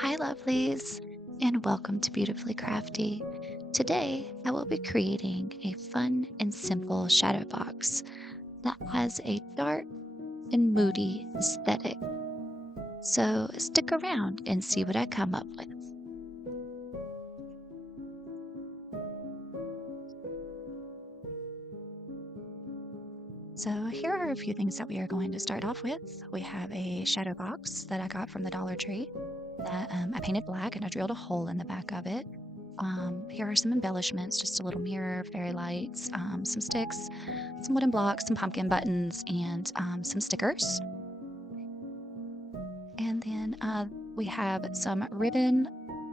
Hi, lovelies, and welcome to Beautifully Crafty. Today, I will be creating a fun and simple shadow box that has a dark and moody aesthetic. So, stick around and see what I come up with. So, here are a few things that we are going to start off with. We have a shadow box that I got from the Dollar Tree that I painted black and I drilled a hole in the back of it. Here are some embellishments, just a little mirror, fairy lights, some sticks, some wooden blocks, some pumpkin buttons, and some stickers. And then we have some ribbon,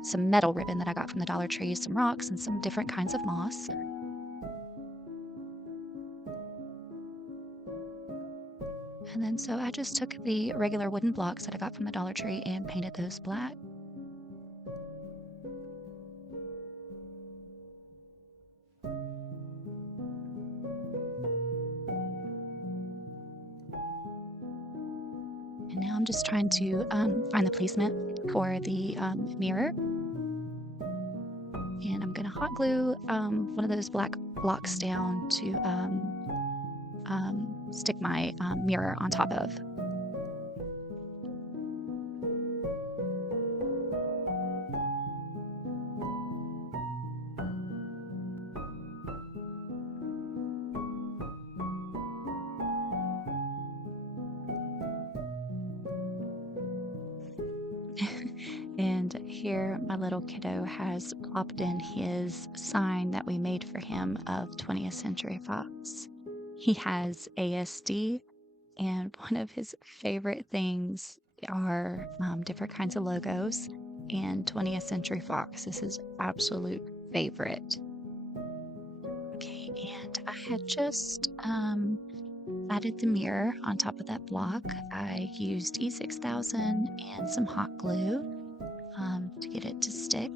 some metal ribbon that I got from the Dollar Tree, some rocks, and some different kinds of moss. And then so I just took the regular wooden blocks that I got from the Dollar Tree and painted those black. And now I'm just trying to find the placement for the mirror. And I'm going to hot glue one of those black blocks down to stick my mirror on top of. And here my little kiddo has plopped in his sign that we made for him of 20th Century Fox. He has ASD, and one of his favorite things are different kinds of logos, and 20th Century Fox is his absolute favorite. Okay, and I had just added the mirror on top of that block. I used E6000 and some hot glue to get it to stick.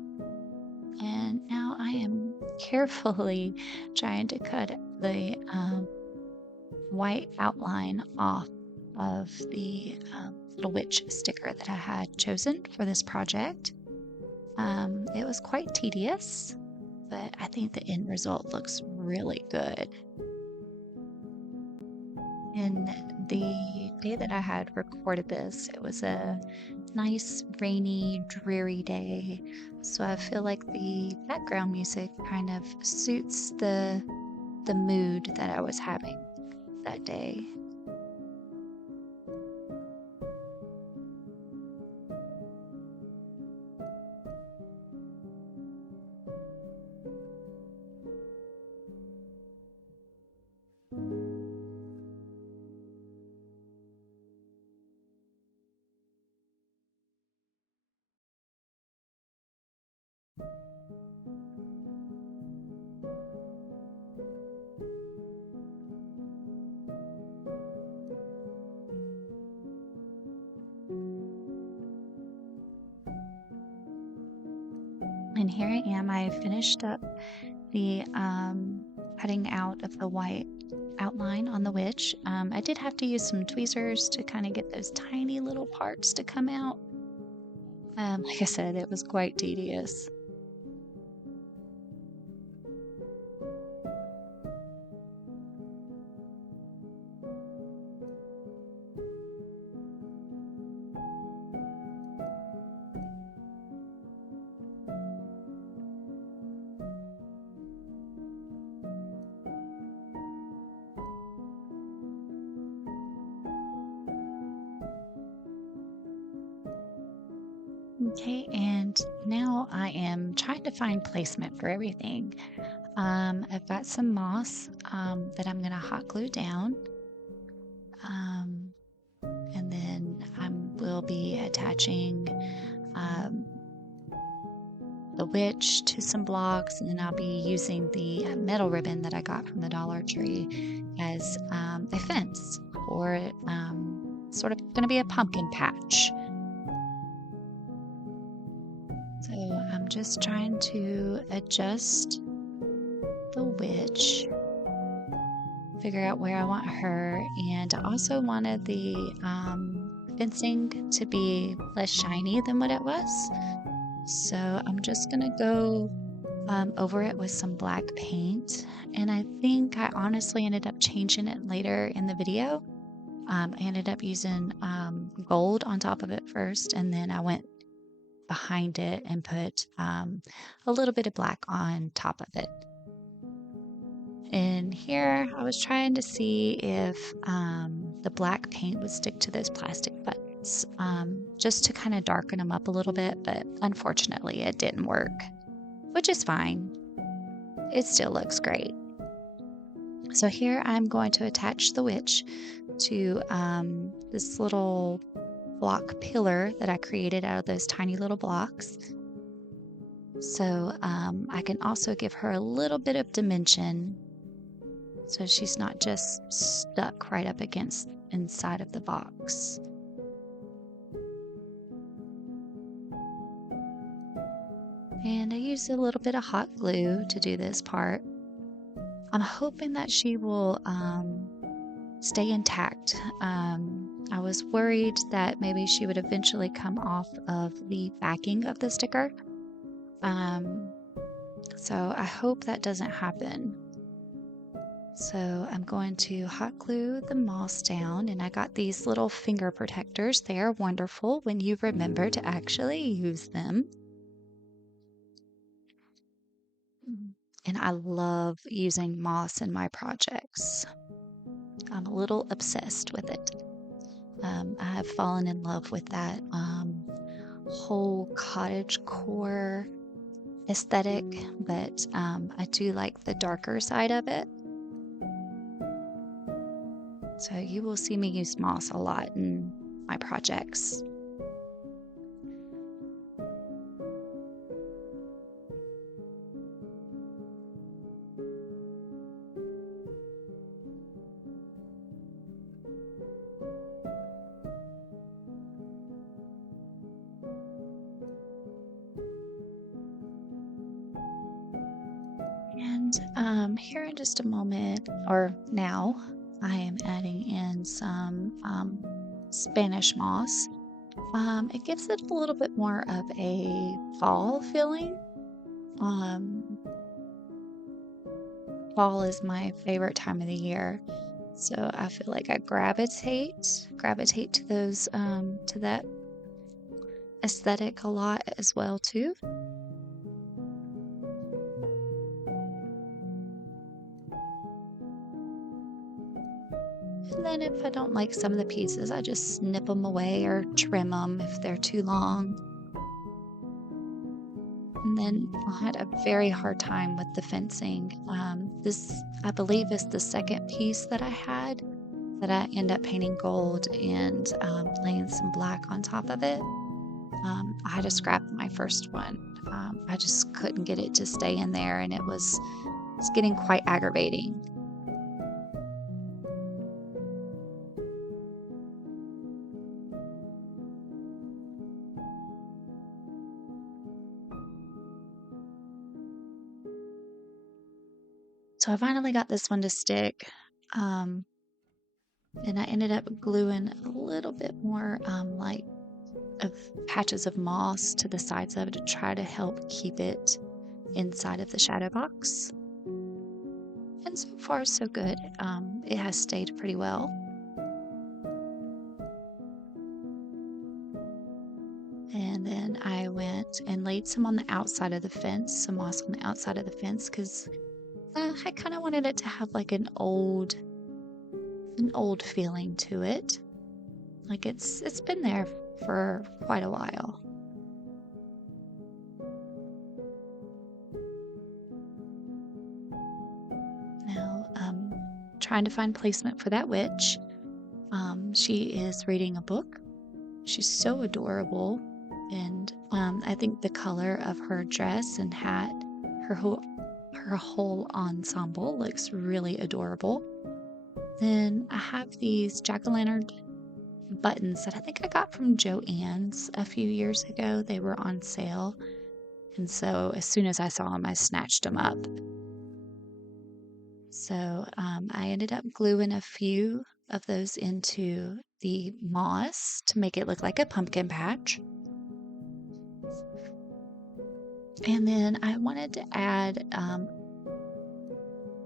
And now I am carefully trying to cut the white outline off of the little witch sticker that I had chosen for this project. It was quite tedious, but I think the end result looks really good. And the day that I had recorded this, it was a nice, rainy, dreary day. So I feel like the background music kind of suits the mood that I was having that day. And here I am. I finished up the cutting out of the white outline on the witch. I did have to use some tweezers to kind of get those tiny little parts to come out. Like I said, it was quite tedious. Okay, and now I am trying to find placement for everything. I've got some moss that I'm going to hot glue down. Um, and then I will be attaching um, the witch to some blocks, and then I'll be using the metal ribbon that I got from the Dollar Tree as a fence, or sort of going to be a pumpkin patch. So I'm just trying to adjust the witch, figure out where I want her, and I also wanted the fencing to be less shiny than what it was. So I'm just gonna go over it with some black paint. And I think I honestly ended up changing it later in the video. I ended up using gold on top of it first, and then I went behind it and put a little bit of black on top of it. And here I was trying to see if the black paint would stick to those plastic buttons, just to kind of darken them up a little bit, but unfortunately it didn't work, which is fine. It still looks great. So here I'm going to attach the witch to this little block pillar that I created out of those tiny little blocks. So I can also give her a little bit of dimension so she's not just stuck right up against inside of the box. And I used a little bit of hot glue to do this part. I'm hoping that she will stay intact. I was worried that maybe she would eventually come off of the backing of the sticker. So I hope that doesn't happen. So I'm going to hot glue the moss down, and I got these little finger protectors. They are wonderful when you remember to actually use them. And I love using moss in my projects. I'm a little obsessed with it. I have fallen in love with that whole cottage core aesthetic, but I do like the darker side of it. So you will see me use moss a lot in my projects. And here in just a moment, or now, I am adding in some Spanish moss. It gives it a little bit more of a fall feeling. Fall is my favorite time of the year, so I feel like I gravitate to those to that aesthetic a lot as well too. And then if I don't like some of the pieces, I just snip them away or trim them if they're too long. And then I had a very hard time with the fencing. This, I believe, is the second piece that I had that I end up painting gold and laying some black on top of it. I had to scrap my first one. I just couldn't get it to stay in there, and it's getting quite aggravating. So I finally got this one to stick, and I ended up gluing a little bit more like of patches of moss to the sides of it to try to help keep it inside of the shadow box. And so far, so good. It has stayed pretty well. And then I went and laid some on the outside of the fence, some moss on the outside of the fence, because I kind of wanted it to have like an old feeling to it. Like it's been there for quite a while. Now, trying to find placement for that witch. She is reading a book. She's so adorable, and I think the color of her dress and hat, her whole ensemble looks really adorable. Then I have these jack-o'-lantern buttons that I think I got from Joann's a few years ago. They were on sale, and so as soon as I saw them, I snatched them up. So I ended up gluing a few of those into the moss to make it look like a pumpkin patch. And then I wanted to add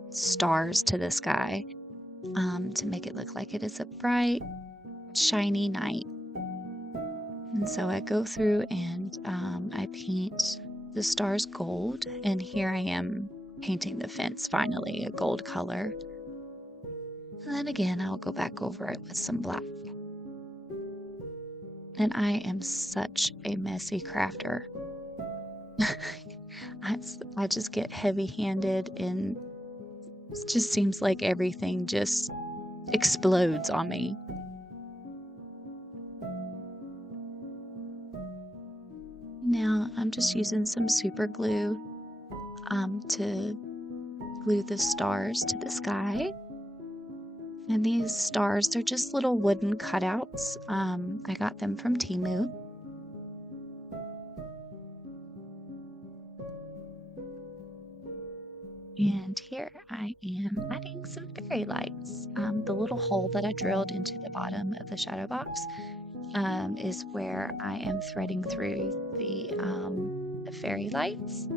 stars to the sky to make it look like it is a bright, shiny night. And so I go through and I paint the stars gold. And here I am painting the fence finally a gold color. And then again, I'll go back over it with some black. And I am such a messy crafter. I just get heavy-handed, and it just seems like everything just explodes on me. Now I'm just using some super glue to glue the stars to the sky. And these stars, they're just little wooden cutouts. I got them from Temu. And here I am adding some fairy lights. The little hole that I drilled into the bottom of the shadow box is where I am threading through the fairy lights.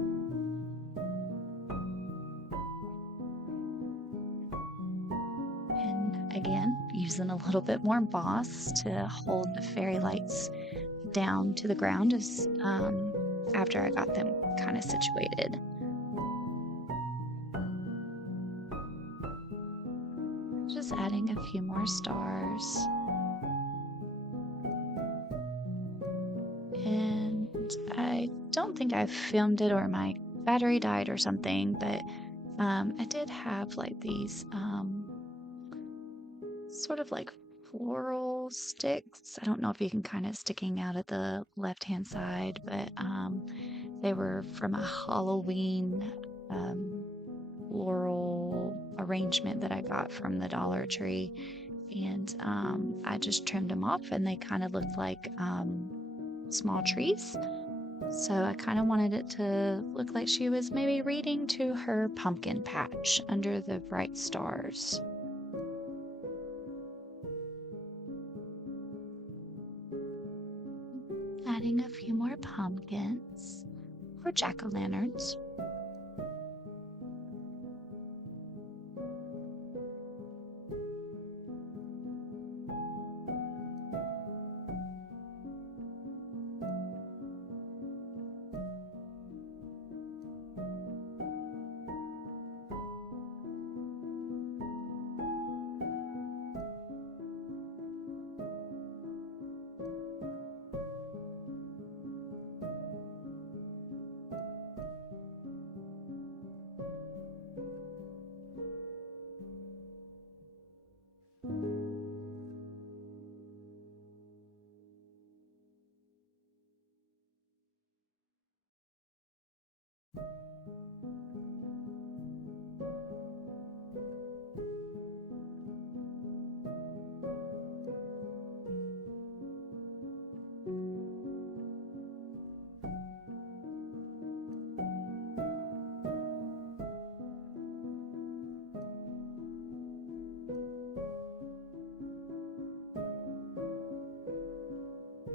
And again, using a little bit more moss to hold the fairy lights down to the ground as after I got them kind of situated. Just adding a few more stars. And I don't think I filmed it or my battery died or something, but I did have like these sort of like floral sticks. I don't know if you can kind of sticking out at the left-hand side, but they were from a Halloween floral arrangement that I got from the Dollar Tree. And I just trimmed them off, and they kind of looked like small trees. So I kind of wanted it to look like she was maybe reading to her pumpkin patch under the bright stars. Adding a few more pumpkins or jack-o'-lanterns.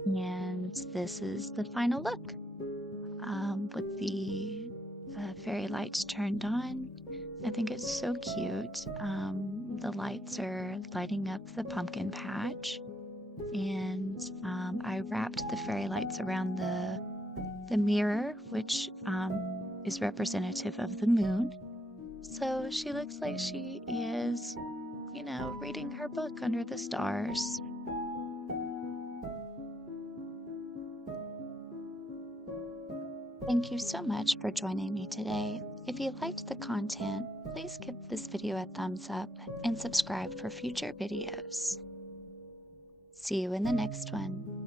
And this is the final look with the fairy lights turned on. I think it's so cute. The lights are lighting up the pumpkin patch, and I wrapped the fairy lights around the mirror, which is representative of the moon. So she looks like she is, reading her book under the stars. Thank you so much for joining me today. If you liked the content, please give this video a thumbs up and subscribe for future videos. See you in the next one.